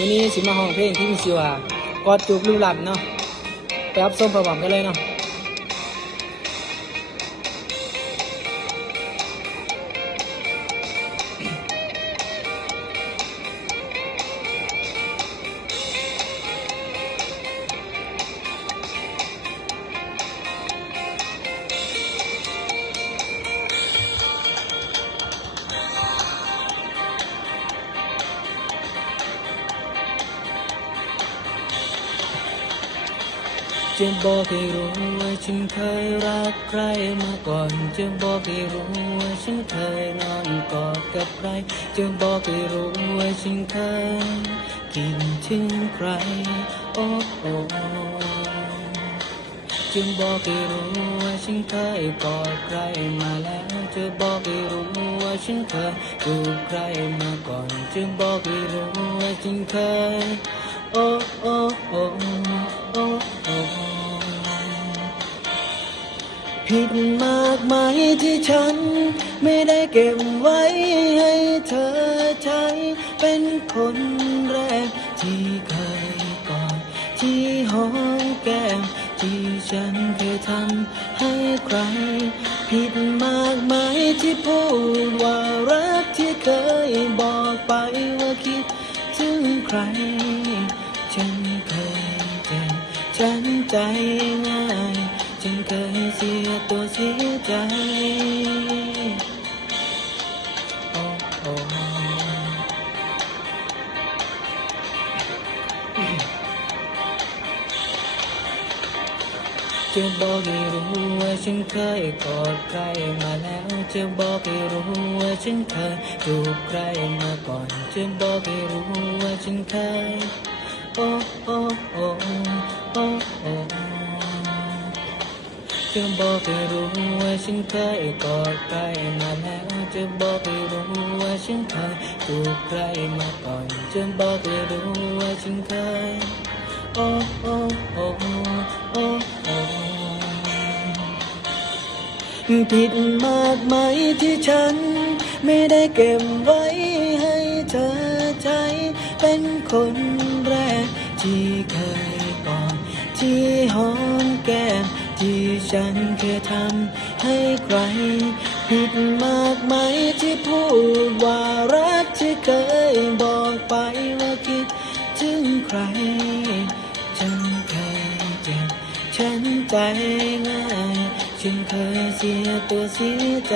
วันนี้สิมาห้องเพลงที่มีชื่อว่ากอดจูบลูกหลันเนาะไปรับส้มประวัติกันเลยเนาะ จะบอกให้รู้ว่าฉันเคยรักใครมาก่อน จะบอกให้รู้ว่าฉันเคยนอนกอดกับใคร จะบอกให้รู้ว่าฉันเคยคิดถึงใครโอ้โอ้จะบอกให้รู้ว่าฉันเคยกอดใครมาแล้ว จะบอกให้รู้ว่าฉันเคยดูใครมาก่อน จะบอกให้รู้ว่าฉันเคยโอ้โอ้โอ้โอ้ ผิดมากไหมที่ฉัน ไม่ได้เก็บไว้ให้เธอใช้ เป็นคนแรก ที่เคยกอดที่หอมแก้มที่ฉันเคยทำให้ใคร ผิดมากไหมที่พูดว่ารักที่เคยบอกไปว่าคิด ถึงใครฉัน ยตัวเสียใจโอ้โอ้จะบอกให้รู้ว่าฉันเคยกอดใครมาแล้ว จะบอกให้รู้ว่าฉันเคยดูใครมาก่อน จะบอกให้รู้ จะบอกให้รู้ว่าฉันเคยกอดใครมาแล้วจะบอกให้รู้ว่าฉันเคยดูใครมาก่อนจะบอกให้รู้ว่าฉันเคยโอ้โอ้โอ้โอ้โอ้ผิดมากไหมที่ฉัน ไม่ได้เก็บไว้ให้เธอใช้เป็นคนแรกที่เคยกอดที่หอมแก้ม ฉันเคยทำให้ใครผิดมากไหมที่พูดว่ารักที่เคยบอกไปว่าคิดถึงใครฉันเคยเจ็บฉันใจง่ายฉันเคยเสียตัวเสียใจ